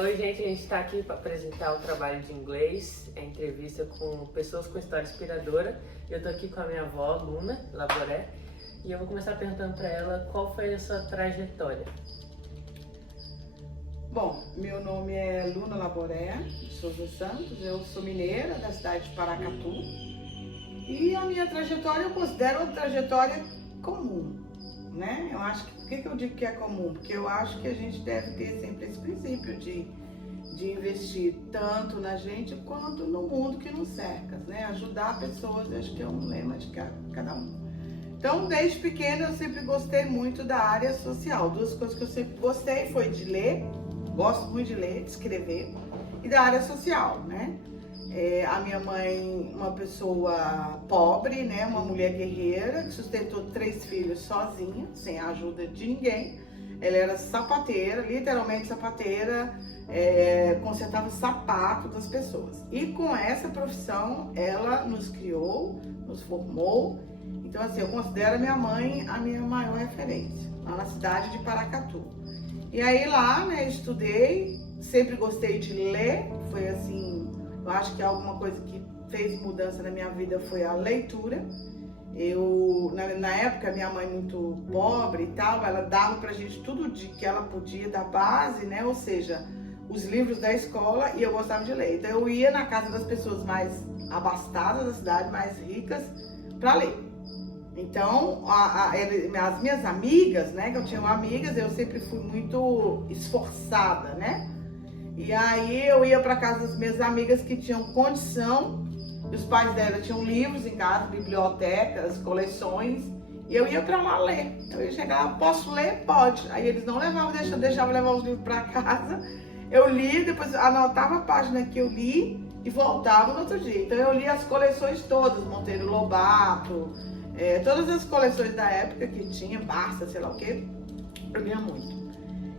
Oi, gente, a gente está aqui para apresentar o trabalho de inglês, a entrevista com pessoas com história inspiradora. Eu estou aqui com a minha avó, Luna Laboré, e eu vou começar perguntando para ela qual foi a sua trajetória. Bom, meu nome é Luna Laboré de Souza Santos, eu sou mineira da cidade de Paracatu e a minha trajetória eu considero uma trajetória comum, né? Eu acho que, por que eu digo que é comum? Porque eu acho que a gente deve ter sempre esse princípio de investir tanto na gente quanto no mundo que nos cerca, né? Ajudar pessoas, acho que é um lema de cada um. Então, desde pequena eu sempre gostei muito da área social. Duas coisas que eu sempre gostei foi de ler, gosto muito de ler, de escrever, e da área social, né? A minha mãe, uma pessoa pobre, né? Uma mulher guerreira, que sustentou 3 filhos sozinha, sem a ajuda de ninguém. Ela era sapateira, literalmente sapateira, consertava o sapato das pessoas. E com essa profissão, ela nos criou, nos formou. Então, assim, eu considero a minha mãe a minha maior referência, lá na cidade de Paracatu. E aí lá, né, estudei, sempre gostei de ler, foi assim, eu acho que alguma coisa que fez mudança na minha vida foi a leitura. Eu, na época, minha mãe muito pobre e tal, ela dava pra gente tudo que ela podia da base, né, ou seja, os livros da escola, e eu gostava de ler. Então eu ia na casa das pessoas mais abastadas da cidade, mais ricas, pra ler. Então, as minhas amigas, né, que eu tinha amigas, eu sempre fui muito esforçada, né? E aí eu ia para casa das minhas amigas que tinham condição, os pais dela tinham livros em casa, bibliotecas, coleções, e eu ia para lá ler. Eu ia chegar lá, posso ler? Pode. Aí eles não levavam, deixavam levar os livros para casa. Eu lia, depois anotava a página que eu li e voltava no outro dia. Então eu li as coleções todas, Monteiro Lobato, todas as coleções da época que tinha, Barça, sei lá o que, eu lia muito.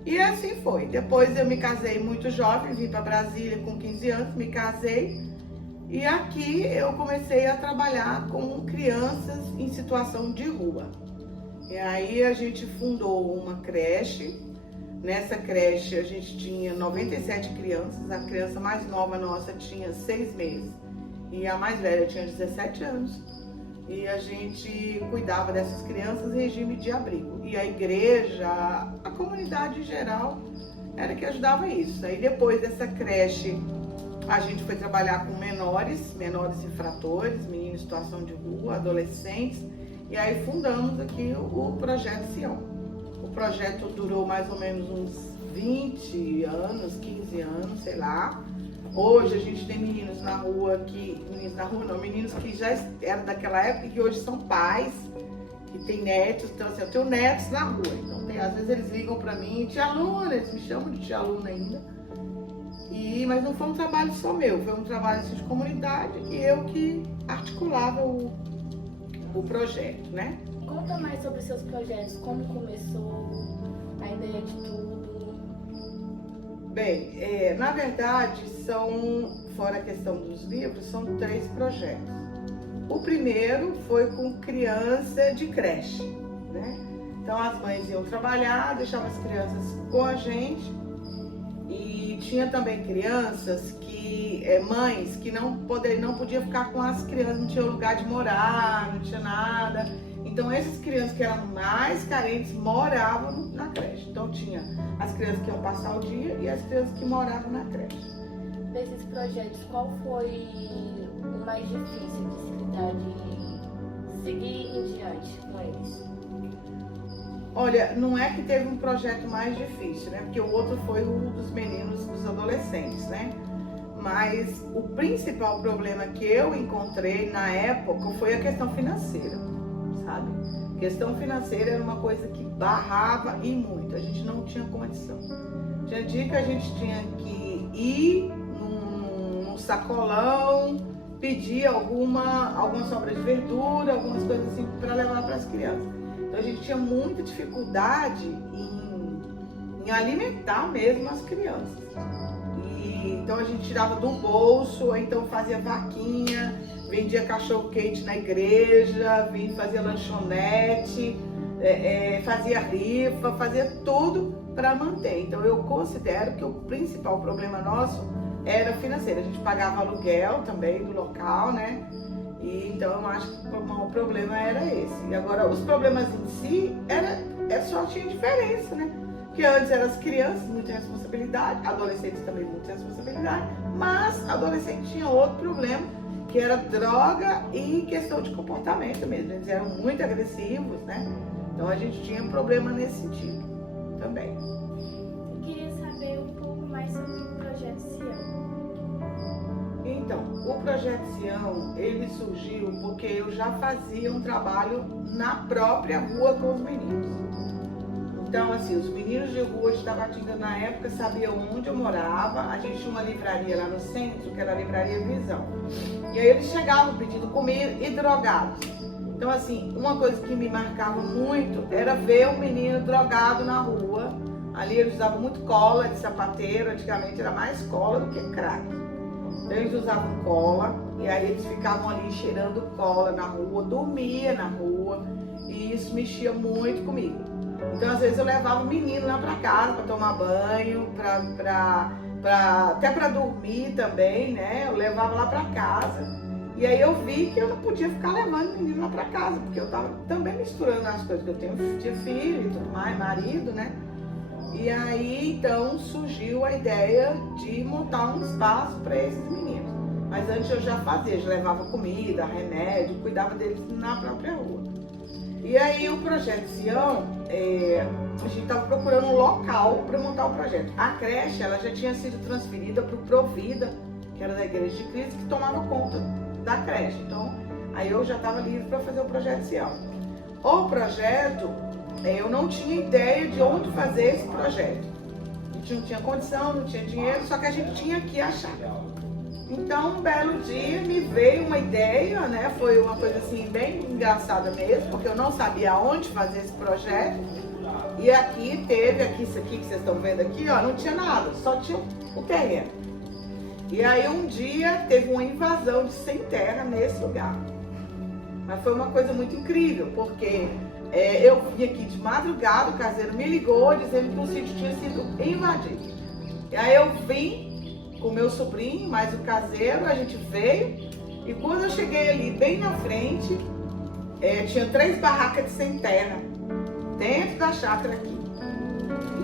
E assim foi. Depois eu me casei muito jovem, vim para Brasília com 15 anos, me casei. E aqui eu comecei a trabalhar com crianças em situação de rua. E aí a gente fundou uma creche. Nessa creche a gente tinha 97 crianças. A criança mais nova nossa tinha 6 meses. E a mais velha tinha 17 anos. E a gente cuidava dessas crianças em regime de abrigo. E a igreja, a comunidade em geral, era que ajudava isso. Aí depois dessa creche, a gente foi trabalhar com menores infratores, meninos em situação de rua, adolescentes. E aí fundamos aqui o Projeto Sião. O projeto durou mais ou menos uns 20 anos, 15 anos, sei lá. Hoje a gente tem meninos na rua meninos que já eram daquela época e que hoje são pais, que têm netos. Então assim, eu tenho netos na rua, então às vezes eles ligam pra mim, tia Luna, eles me chamam de tia Luna ainda. Mas não foi um trabalho só meu, foi um trabalho assim, de comunidade e eu que articulava o projeto, né? Conta mais sobre os seus projetos, como começou, a ideia de tudo. Bem, na verdade, fora a questão dos livros, são 3 projetos. O primeiro foi com criança de creche, né? Então as mães iam trabalhar, deixavam as crianças com a gente e tinha também crianças mães que não podiam ficar com as crianças, não tinha lugar de morar, não tinha nada. Então essas crianças que eram mais carentes moravam na creche. Então tinha as crianças que iam passar o dia e as crianças que moravam na creche. Desses projetos, qual foi o mais difícil de seguir em diante com eles? Olha, não é que teve um projeto mais difícil, né? Porque o outro foi o dos meninos, dos adolescentes, né? Mas o principal problema que eu encontrei na época foi a questão financeira, sabe? A questão financeira era uma coisa que barrava e muito, a gente não tinha condição. Tinha dia que a gente tinha que ir num sacolão, pedir alguma sobra de verdura, algumas coisas assim para levar para as crianças. Então a gente tinha muita dificuldade em alimentar mesmo as crianças. Então a gente tirava do bolso, ou então fazia vaquinha, vendia cachorro quente na igreja, fazia lanchonete, fazia rifa, fazia tudo para manter. Então eu considero que o principal problema nosso era financeiro. A gente pagava aluguel também do local, né? E então eu acho que o problema era esse. E agora os problemas em si só tinha diferença, né? Porque antes eram as crianças, muita responsabilidade, adolescentes também muita responsabilidade, mas adolescente tinha outro problema, que era droga e questão de comportamento mesmo. Eles eram muito agressivos, né? Então a gente tinha problema nesse sentido também. Eu queria saber um pouco mais sobre o Projeto Sião. Então, o Projeto Sião, ele surgiu porque eu já fazia um trabalho na própria rua com os meninos. Então, assim, os meninos de rua de Tabatinga na época sabiam onde eu morava. A gente tinha uma livraria lá no centro, que era a Livraria Visão. E aí eles chegavam pedindo comida e drogados. Então, assim, uma coisa que me marcava muito era ver um menino drogado na rua. Ali eles usavam muito cola de sapateiro, antigamente era mais cola do que crack. Então, eles usavam cola e aí eles ficavam ali cheirando cola na rua, dormia na rua e isso mexia muito comigo. Então, às vezes eu levava o menino lá para casa para tomar banho, até para dormir também, né? Eu levava lá para casa. E aí eu vi que eu não podia ficar levando o menino lá para casa, porque eu estava também misturando as coisas, que eu tinha filho e tudo mais, marido, né? E aí, então, surgiu a ideia de montar um espaço para esses meninos. Mas antes eu já fazia, já levava comida, remédio, cuidava deles na própria rua. E aí o Projeto Sião, a gente estava procurando um local para montar o projeto. A creche, ela já tinha sido transferida para o Provida, que era da Igreja de Cristo, que tomava conta da creche. Então, aí eu já estava livre para fazer o Projeto Sião. O projeto, eu não tinha ideia de onde fazer esse projeto. A gente não tinha condição, não tinha dinheiro, só que a gente tinha que achar. Então, um belo dia me veio uma ideia, né? Foi uma coisa assim bem engraçada mesmo, porque eu não sabia onde fazer esse projeto. E aqui teve, isso aqui que vocês estão vendo aqui, ó, não tinha nada, só tinha o terreno. E aí um dia teve uma invasão de sem terra nesse lugar. Mas foi uma coisa muito incrível, porque eu vim aqui de madrugada, o caseiro me ligou dizendo que o sítio tinha sido invadido. E aí eu vim com o meu sobrinho, mais o caseiro, a gente veio. E quando eu cheguei ali bem na frente, tinha 3 barracas de sem terra dentro da chácara aqui.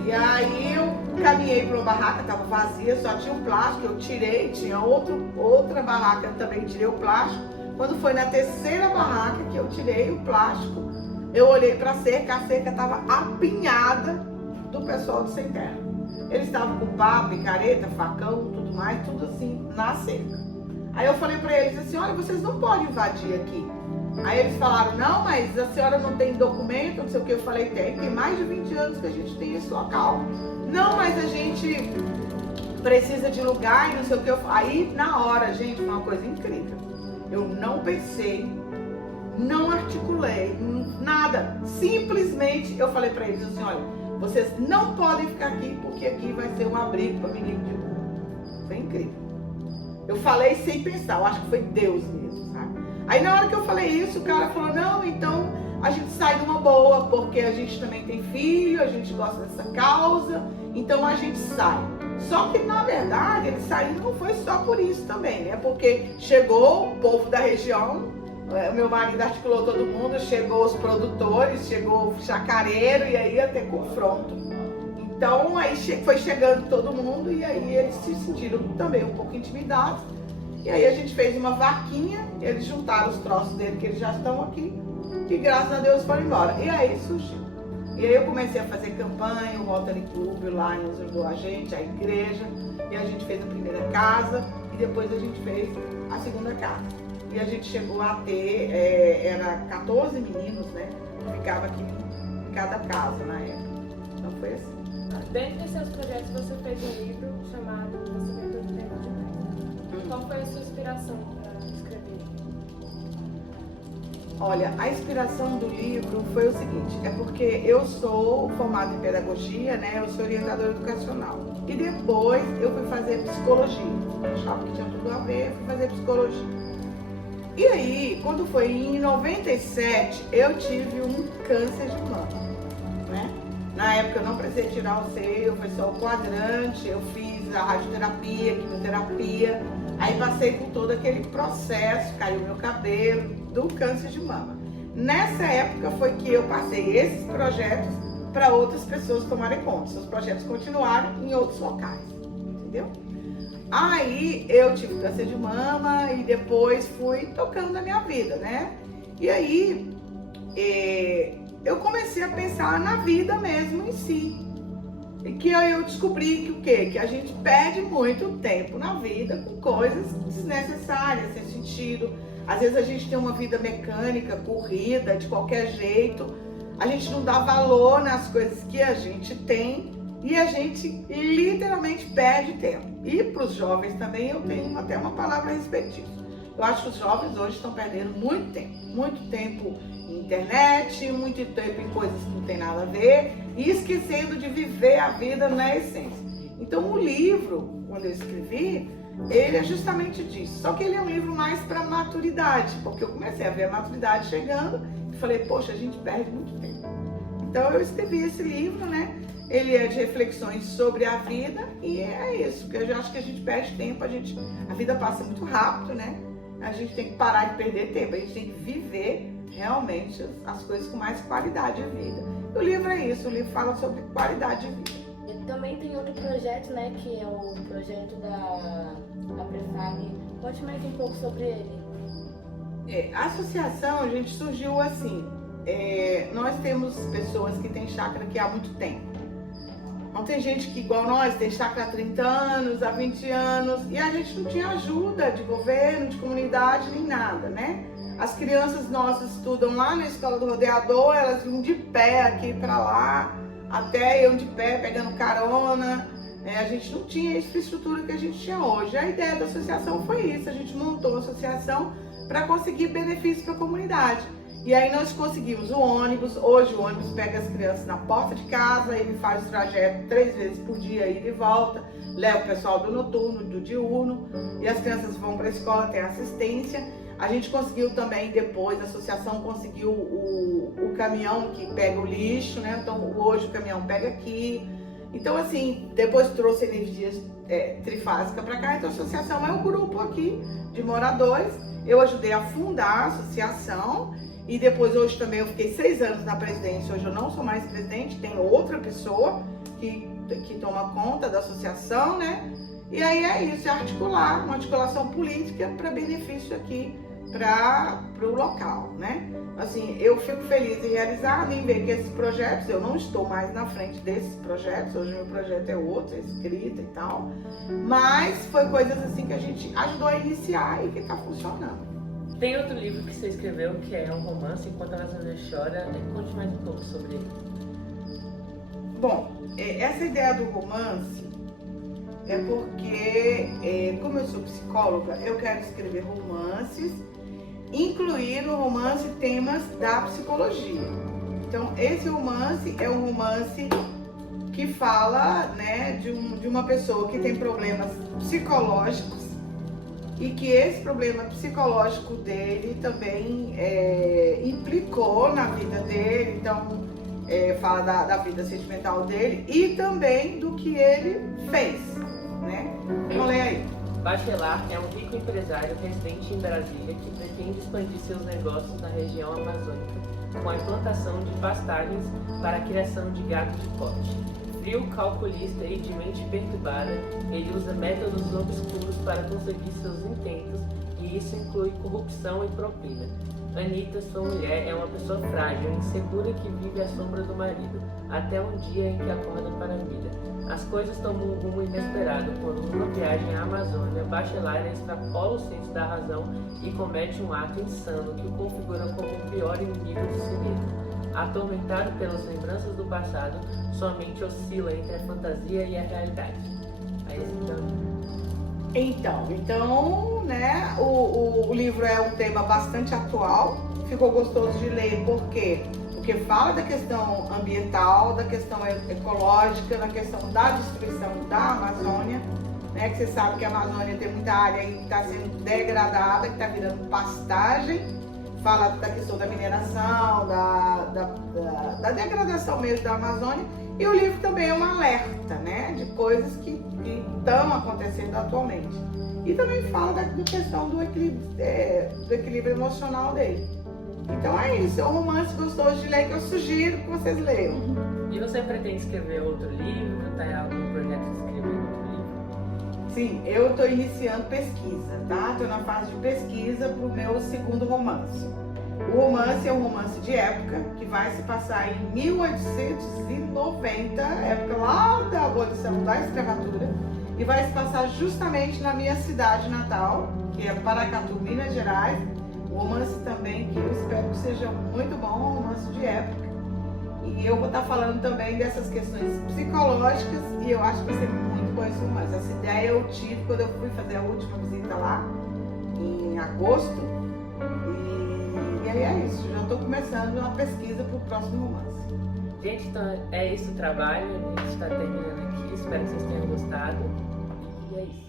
E aí eu caminhei para uma barraca, estava vazia, só tinha um plástico, eu tirei, tinha outra barraca, também tirei o plástico. Quando foi na 3ª barraca que eu tirei o plástico, eu olhei para a cerca estava apinhada do pessoal do sem terra. Eles estavam com pá, picareta, facão, tudo mais, tudo assim, na cerca. Aí eu falei para eles assim, olha, vocês não podem invadir aqui. Aí eles falaram, não, mas a senhora não tem documento, não sei o que. Eu falei, tem mais de 20 anos que a gente tem esse local. Não, mas a gente precisa de lugar e não sei o que. Aí, na hora, gente, foi uma coisa incrível. Eu não pensei, não articulei, nada. Simplesmente eu falei para eles assim, olha, vocês não podem ficar aqui porque aqui vai ser um abrigo para menino de rua. Foi incrível. Eu falei sem pensar, eu acho que foi Deus mesmo, sabe? Aí na hora que eu falei isso, o cara falou, não, então a gente sai numa boa, porque a gente também tem filho, a gente gosta dessa causa, então a gente sai. Só que na verdade ele saiu não foi só por isso também, né? Porque chegou o povo da região, o meu marido articulou todo mundo, chegou os produtores, chegou o chacareiro e aí ia ter confronto. Então aí foi chegando todo mundo e aí eles se sentiram também um pouco intimidados. E aí a gente fez uma vaquinha, eles juntaram os troços dele que eles já estão aqui e graças a Deus foram embora. E aí surgiu. E aí eu comecei a fazer campanha, o Rotary Club lá nos ajudou a gente, a igreja, e a gente fez a primeira casa e depois a gente fez a segunda casa. E a gente chegou a ter, era 14 meninos, né, que ficavam aqui em cada casa na época. Então foi assim. Dentro dos seus projetos você fez um livro chamado Nascimento do Tempo de Paz. Qual foi a sua inspiração para escrever? Olha, a inspiração do livro foi o seguinte, é porque eu sou formada em pedagogia, né? Eu sou orientadora educacional. E depois eu fui fazer psicologia. Eu achava que tinha tudo a ver, fui fazer psicologia. E aí, quando foi em 97, eu tive um câncer de mama, né? Na época eu não precisei tirar o seio, foi só o quadrante, eu fiz a radioterapia, quimioterapia, aí passei por todo aquele processo, caiu meu cabelo, do câncer de mama. Nessa época foi que eu passei esses projetos para outras pessoas tomarem conta. Seus projetos continuaram em outros locais, entendeu? Aí eu tive câncer de mama e depois fui tocando na minha vida, né? E aí eu comecei a pensar na vida mesmo em si. E que aí eu descobri que o quê? Que a gente perde muito tempo na vida com coisas desnecessárias, sem sentido. Às vezes a gente tem uma vida mecânica, corrida, de qualquer jeito. A gente não dá valor nas coisas que a gente tem e a gente literalmente perde tempo. E para os jovens também eu tenho até uma palavra a respeito disso. Eu acho que os jovens hoje estão perdendo muito tempo em internet, muito tempo em coisas que não tem nada a ver e esquecendo de viver a vida na essência. Então o livro, quando eu escrevi, ele é justamente disso. Só que ele é um livro mais para maturidade, porque eu comecei a ver a maturidade chegando e falei, poxa, a gente perde muito tempo. Então eu escrevi esse livro, né? Ele é de reflexões sobre a vida e é isso, porque eu já acho que a gente perde tempo, a vida passa muito rápido, né? A gente tem que parar de perder tempo, a gente tem que viver realmente as coisas com mais qualidade de vida. O livro é isso, o livro fala sobre qualidade de vida. E também tem outro projeto, né, que é o projeto da Prefag. Conte mais um pouco sobre ele. A associação, gente, surgiu assim. Nós temos pessoas que têm chácara aqui há muito tempo. Não tem gente que, igual nós, tem chácara há 30 anos, há 20 anos, e a gente não tinha ajuda de governo, de comunidade, nem nada, né? As crianças nossas estudam lá na escola do rodeador, elas iam de pé aqui para lá, até iam de pé pegando carona. A gente não tinha a infraestrutura que a gente tinha hoje. A ideia da associação foi isso, a gente montou a associação para conseguir benefícios para a comunidade. E aí nós conseguimos o ônibus. Hoje o ônibus pega as crianças na porta de casa, ele faz o trajeto 3 vezes por dia, ida e volta, leva o pessoal do noturno, do diurno, e as crianças vão para a escola, tem assistência. A gente conseguiu também depois, a associação conseguiu o caminhão que pega o lixo, né? Então hoje o caminhão pega aqui. Então assim, depois trouxe energia trifásica para cá, então a associação é um grupo aqui de moradores. Eu ajudei a fundar a associação. E depois, hoje também, eu fiquei 6 anos na presidência. Hoje eu não sou mais presidente, tem outra pessoa que toma conta da associação, né? E aí é isso, é articular, uma articulação política para benefício aqui para o local, né? Assim, eu fico feliz e realizada em ver que esses projetos, eu não estou mais na frente desses projetos, hoje o meu projeto é outro, é escrita e tal, mas foi coisas assim que a gente ajudou a iniciar e que está funcionando. Tem outro livro que você escreveu que é um romance, Enquanto a Amazônia Chora. Conte mais um pouco sobre ele. Bom, essa ideia do romance é porque, como eu sou psicóloga, eu quero escrever romances, incluir no romance temas da psicologia. Então, esse romance é um romance que fala, né, de uma pessoa que tem problemas psicológicos, e que esse problema psicológico dele também implicou na vida dele, então fala da vida sentimental dele e também do que ele fez, né? Então leia aí. Bachelar é um rico empresário residente em Brasília que pretende expandir seus negócios na região amazônica com a implantação de pastagens para a criação de gado de corte. Frio, calculista e de mente perturbada, ele usa métodos obscuros para conseguir seus intentos e isso inclui corrupção e propina. Anitta, sua mulher, é uma pessoa frágil e insegura que vive à sombra do marido, até um dia em que acorda para a vida. As coisas tomam um rumo inesperado quando, numa viagem à Amazônia, Bachelar extrapola o senso da razão e comete um ato insano que o configura como o pior inimigo de si mesmo. Atormentado pelas lembranças do passado, sua mente oscila entre a fantasia e a realidade. Aí Então, né, o livro é um tema bastante atual, ficou gostoso de ler, por quê? Porque fala da questão ambiental, da questão ecológica, da questão da destruição da Amazônia, né, que você sabe que a Amazônia tem muita área que está sendo degradada, que está virando pastagem. Fala da questão da mineração, da degradação mesmo da Amazônia E o livro também é um alerta, né, de coisas que estão acontecendo atualmente. E também fala da questão do equilíbrio emocional dele. Então é isso, é um romance gostoso de ler que eu sugiro que vocês leiam. E você pretende escrever outro livro? Está em algum projeto de escrever outro livro? Sim, eu estou iniciando pesquisa, tá? Estou na fase de pesquisa para o meu segundo romance. O romance é um romance de época que vai se passar em 1890, época lá da abolição da escravatura, e vai se passar justamente na minha cidade natal, que é Paracatu, Minas Gerais. Um romance também que eu espero que seja muito bom, um romance de época. E eu vou estar falando também dessas questões psicológicas e eu acho que vai ser muito bom esse romance. Essa ideia eu tive quando eu fui fazer a última visita lá, em agosto. E aí é isso, já estou começando a pesquisa para o próximo romance. Gente, então é isso o trabalho, a gente está terminando aqui, espero que vocês tenham gostado. E é isso.